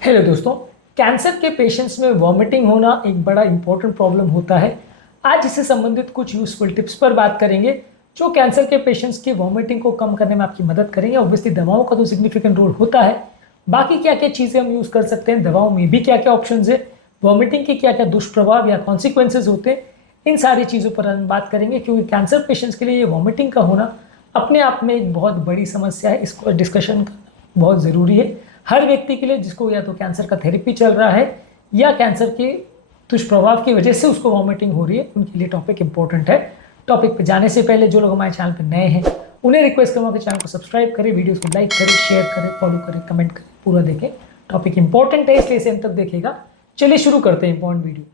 Hello दोस्तों। Cancer के patients में वॉमिटिंग होना एक बड़ा इंपॉर्टेंट प्रॉब्लम होता है। आज इससे संबंधित कुछ यूजफुल टिप्स पर बात करेंगे जो कैंसर के पेशेंट्स की वॉमिटिंग को कम करने में आपकी मदद करेंगे। ऑब्वियसली दवाओं का तो सिग्निफिकेंट रोल होता है, बाकी क्या क्या चीज़ें हम यूज़ कर सकते हैं, दवाओं में भी क्या क्या ऑप्शन है, वॉमिटिंग के क्या क्या दुष्प्रभाव या कॉन्सिक्वेंसेज होते हैं, इन सारी चीज़ों पर हम बात करेंगे। क्योंकि कैंसर पेशेंट्स के लिए ये वॉमिटिंग का होना अपने आप में एक बहुत बड़ी समस्या है। इसको डिस्कशन करना बहुत ज़रूरी है हर व्यक्ति के लिए जिसको या तो कैंसर का थेरेपी चल रहा है या कैंसर के दुष्प्रभाव की वजह से उसको वॉमिटिंग हो रही है, उनके लिए टॉपिक इंपॉर्टेंट है। टॉपिक पे जाने से पहले जो लोग हमारे चैनल पे नए हैं उन्हें रिक्वेस्ट करूँगा कि चैनल को सब्सक्राइब करें, वीडियोस को लाइक करें, शेयर करें, फॉलो करें, कमेंट करें, पूरा देखें। टॉपिक इंपॉर्टेंट है इसलिए इसे अंत तक देखिएगा। चलिए शुरू करते हैं इंपॉर्टेंट वीडियो।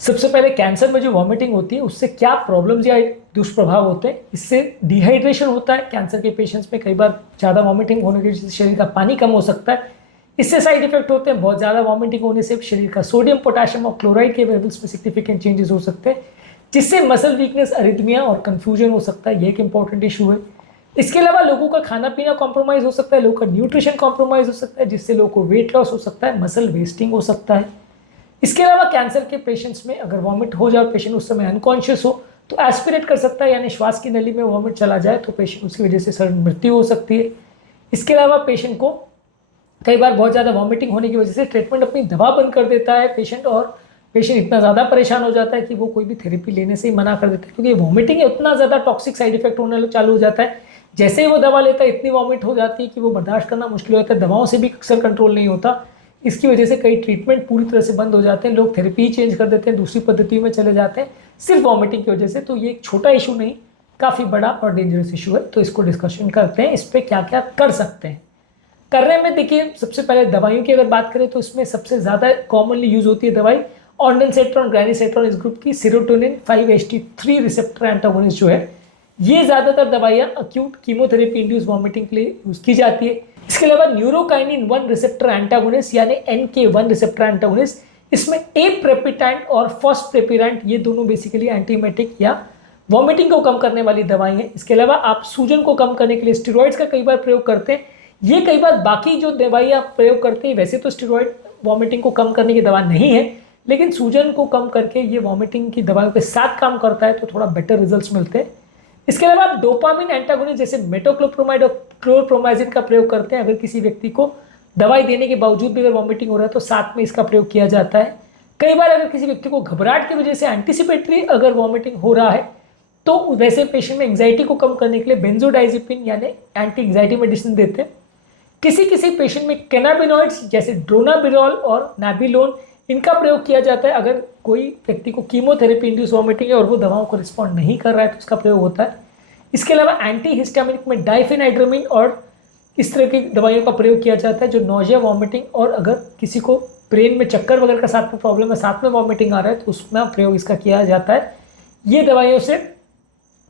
सबसे पहले कैंसर में जो वॉमिटिंग होती है उससे क्या प्रॉब्लम्स या दुष्प्रभाव होते हैं। इससे डिहाइड्रेशन होता है कैंसर के पेशेंट्स में, कई बार ज़्यादा वॉमिटिंग होने की वजह से शरीर का पानी कम हो सकता है। इससे साइड इफेक्ट होते हैं, बहुत ज़्यादा वॉमिटिंग होने से शरीर का सोडियम, पोटाशियम और क्लोराइड के लेवल्स में सिग्निफिकेंट चेंजेस हो सकते हैं, जिससे मसल वीकनेस, अरिथमिया और कन्फ्यूजन हो सकता है। ये एक इंपॉर्टेंट इशू है। इसके अलावा लोगों का खाना पीना कॉम्प्रोमाइज़ हो सकता है, लोगों का न्यूट्रिशन कॉम्प्रोमाइज़ हो सकता है, जिससे लोगों को वेट लॉस हो सकता है, मसल वेस्टिंग हो सकता है। इसके अलावा कैंसर के पेशेंट्स में अगर वॉमिट हो जाए, पेशेंट उस समय अनकॉन्शियस हो तो एस्पिरेट कर सकता है, यानी श्वास की नली में वॉमिट चला जाए तो पेशेंट उसकी वजह से सडन मृत्यु हो सकती है। इसके अलावा पेशेंट को कई बार बहुत ज़्यादा वॉमिटिंग होने की वजह से ट्रीटमेंट अपनी दवा बंद कर देता है पेशेंट, और पेशेंट इतना ज़्यादा परेशान हो जाता है कि वो कोई भी थेरेपी लेने से ही मना कर देता है, क्योंकि वॉमिटिंग उतना ज़्यादा टॉक्सिक साइड इफेक्ट होने चालू हो जाता है। जैसे ही वो दवा लेता है इतनी वॉमिट हो जाती है कि वो बर्दाश्त करना मुश्किल हो जाता है, दवाओं से भी अक्सर कंट्रोल नहीं होता। इसकी वजह से कई ट्रीटमेंट पूरी तरह से बंद हो जाते हैं, लोग थेरेपी चेंज कर देते हैं, दूसरी पद्धति में चले जाते हैं सिर्फ वॉमिटिंग की वजह से। तो ये एक छोटा इशू नहीं, काफ़ी बड़ा और डेंजरस इशू है। तो इसको डिस्कशन करते हैं, इस पर क्या क्या कर सकते हैं। करने में देखिए, सबसे पहले दवाइयों की अगर बात करें तो इसमें सबसे ज़्यादा कॉमनली यूज होती है दवाई ऑन्डेंसेट्रॉन, ग्रानिसेट्रॉन इस ग्रुप की सेरोटोनिन 5-HT3 रिसेप्टर एंटागोनिस्ट जो है, ये ज़्यादातर दवाइयाँ अक्यूट कीमोथेरेपी इंड्यूस वॉमिटिंग के लिए यूज़ की जाती है। इसके अलावा न्यूरोकाइनिन 1 रिसेप्टर एंटागोनिस्ट यानी NK1 रिसेप्टर एंटागोनिस्ट, इसमें एप्रेपिटेंट और फॉस्फेपिरेंट, ये दोनों बेसिकली एंटीमेटिक या वॉमिटिंग को कम करने वाली दवाई हैं। इसके अलावा आप सूजन को कम करने के लिए स्टेरॉइड्स का कई बार प्रयोग करते हैं। ये कई बार बाकी जो दवाई आप प्रयोग करते हैं, वैसे तो स्टेरॉइड वॉमिटिंग को कम करने की दवा नहीं है, लेकिन सूजन को कम करके ये वॉमिटिंग की दवाओं के साथ काम करता है, तो थोड़ा बेटर रिजल्ट्स मिलते हैं। इसके अलावा आप डोपामिन एंटागोनिस्ट जैसे मेटोक्लोप्रोमाइड और क्लोरप्रोमाइजिन का प्रयोग करते हैं। अगर किसी व्यक्ति को दवाई देने के बावजूद भी अगर वॉमिटिंग हो रहा है तो साथ में इसका प्रयोग किया जाता है। कई बार अगर किसी व्यक्ति को घबराहट की वजह से एंटीसिपेटरी अगर वॉमिटिंग हो रहा है तो वैसे पेशेंट में एंग्जाइटी को कम करने के लिए बेंजोडाइजिपिन यानी एंटी एंग्जाइटी मेडिसिन देते हैं। किसी किसी पेशेंट में कैनाबिनॉइड्स जैसे ड्रोनाबिरॉल और नाबिलोन, इनका प्रयोग किया जाता है। अगर कोई व्यक्ति को कीमोथेरेपी इंड्यूस वॉमिटिंग है और वो दवाओं को रिस्पॉन्ड नहीं कर रहा है तो उसका प्रयोग होता है। इसके अलावा एंटी हिस्टामिनिक में डाइफेनाइड्रामीन और इस तरह की दवाइयों का प्रयोग किया जाता है जो नोजिया, वॉमिटिंग, और अगर किसी को ब्रेन में चक्कर वगैरह का साथ में प्रॉब्लम है, साथ में वॉमिटिंग आ रहा है तो उसमें प्रयोग इसका किया जाता है। ये दवाइयों से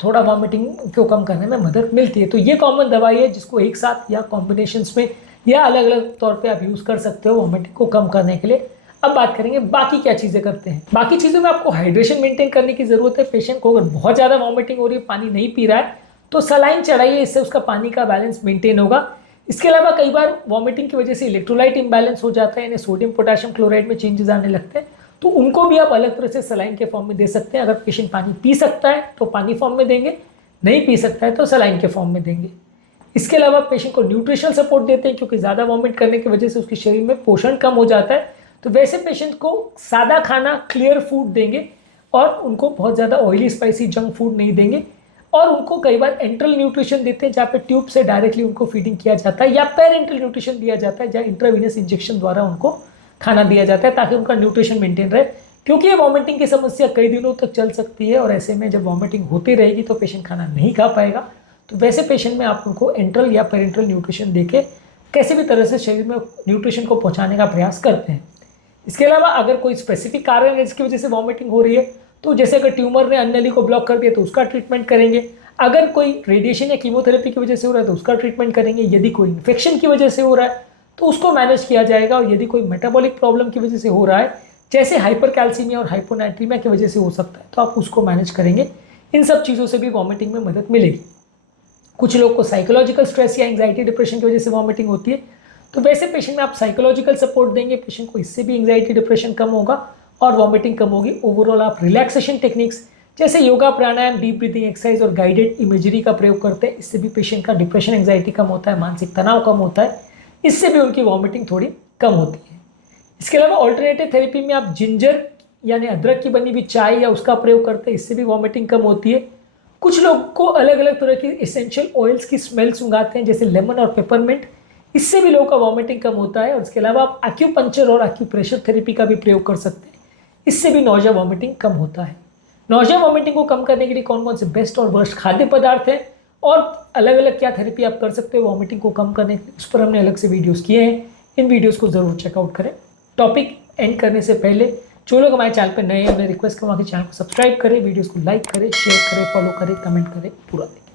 थोड़ा वॉमिटिंग को कम करने में मदद मिलती है। तो ये कॉमन दवाई है जिसको एक साथ या कॉम्बिनेशंस में या अलग अलग तौर पे आप यूज़ कर सकते हो वॉमिटिंग को कम करने के लिए। अब बात करेंगे बाकी क्या चीज़ें करते हैं। बाकी चीज़ों में आपको हाइड्रेशन मेंटेन करने की ज़रूरत है। पेशेंट को अगर बहुत ज़्यादा वॉमिटिंग हो रही है, पानी नहीं पी रहा है, तो सलाइन चढ़ाइए, इससे उसका पानी का बैलेंस मेंटेन होगा। इसके अलावा कई बार वॉमिटिंग की वजह से इलेक्ट्रोलाइट इम्बैलेंस हो जाता है, यानी सोडियम पोटाशियम क्लोराइड में चेंजेस आने लगते हैं, तो उनको भी आप अलग तरह से सलाइन के फॉर्म में दे सकते हैं। अगर पेशेंट पानी पी सकता है तो पानी फॉर्म में देंगे, नहीं पी सकता है तो सलाइन के फॉर्म में देंगे। इसके अलावा पेशेंट को न्यूट्रिशनल सपोर्ट देते हैं, क्योंकि ज़्यादा वॉमिट करने की वजह से उसके शरीर में पोषण कम हो जाता है, तो वैसे पेशेंट को सादा खाना, क्लियर फूड देंगे और उनको बहुत ज़्यादा ऑयली, स्पाइसी, जंक फूड नहीं देंगे। और उनको कई बार एंट्रल न्यूट्रिशन देते हैं, जहाँ पे ट्यूब से डायरेक्टली उनको फीडिंग किया जाता है, या पेरेंटल न्यूट्रिशन दिया जाता है, जहाँ इंट्रावीनस इंजेक्शन द्वारा उनको खाना दिया जाता है ताकि उनका न्यूट्रिशन मेंटेन रहे। क्योंकि ये वॉमिटिंग की समस्या कई दिनों तक चल सकती है और ऐसे में जब वॉमिटिंग होती रहेगी तो पेशेंट खाना नहीं खा पाएगा। तो वैसे पेशेंट में आप उनको एंट्रल या पेरेंटल न्यूट्रिशन देके कैसे भी तरह से शरीर में न्यूट्रिशन को पहुंचाने का प्रयास करते हैं। इसके अलावा अगर कोई स्पेसिफिक कारण है जिसकी वजह से वॉमिटिंग हो रही है, तो जैसे अगर ट्यूमर ने अन्य नली को ब्लॉक कर दिया तो उसका ट्रीटमेंट करेंगे। अगर कोई रेडिएशन या कीमोथेरेपी की वजह से हो रहा है तो उसका ट्रीटमेंट करेंगे। यदि कोई इन्फेक्शन की वजह से हो रहा है तो उसको मैनेज किया जाएगा, और यदि कोई मेटाबॉलिक प्रॉब्लम की वजह से हो रहा है जैसे हाइपर कैल्सीमिया और हाइपोनाइट्रीमिया की वजह से हो सकता है, तो आप उसको मैनेज करेंगे। इन सब चीज़ों से भी वॉमिटिंग में मदद मिलेगी। कुछ लोग को साइकोलॉजिकल स्ट्रेस या एंग्जाइटी डिप्रेशन की वजह से वॉमिटिंग होती है, तो वैसे पेशेंट में आप साइकोलॉजिकल सपोर्ट देंगे पेशेंट को, इससे भी एंग्जाइटी डिप्रेशन कम होगा और वॉमिटिंग कम होगी। ओवरऑल आप रिलैक्सेशन टेक्निक्स जैसे योगा, प्राणायाम, डीप ब्रीथिंग एक्सरसाइज और गाइडेड इमेजरी का प्रयोग करते हैं, इससे भी पेशेंट का डिप्रेशन, एंग्जाइटी कम होता है, मानसिक तनाव कम होता है, इससे भी उनकी वॉमिटिंग थोड़ी कम होती है। इसके अलावा ऑल्टरनेटिव थेरेपी में आप जिंजर यानी अदरक की बनी हुई चाय या उसका प्रयोग करते हैं, इससे भी वॉमिटिंग कम होती है। कुछ लोग को अलग अलग तरह की एसेंशियल ऑयल्स की स्मेल सुंघाते हैं जैसे लेमन और पेपरमिंट, इससे भी लोगों का वॉमिटिंग कम होता है। और इसके अलावा आप एक्यूपंक्चर और एक्यूप्रेशर थेरेपी का भी प्रयोग कर सकते हैं, इससे भी नौजिया वॉमिटिंग कम होता है। नौजिया वॉमिटिंग को कम करने के लिए कौन कौन से बेस्ट और वर्स्ट खाद्य पदार्थ हैं और अलग अलग क्या थेरेपी आप कर सकते हो वॉमिटिंग को कम करने के लिए, उस पर हमने अलग से वीडियोस किए हैं। इन वीडियोस को जरूर चेकआउट करें। टॉपिक एंड करने से पहले जो लोग हमारे चैनल पर नए हैं, मैं रिक्वेस्ट करूँगा कि चैनल को सब्सक्राइब करें, वीडियोस को लाइक करें, शेयर करें, फॉलो करें, कमेंट करें, पूरा देखें।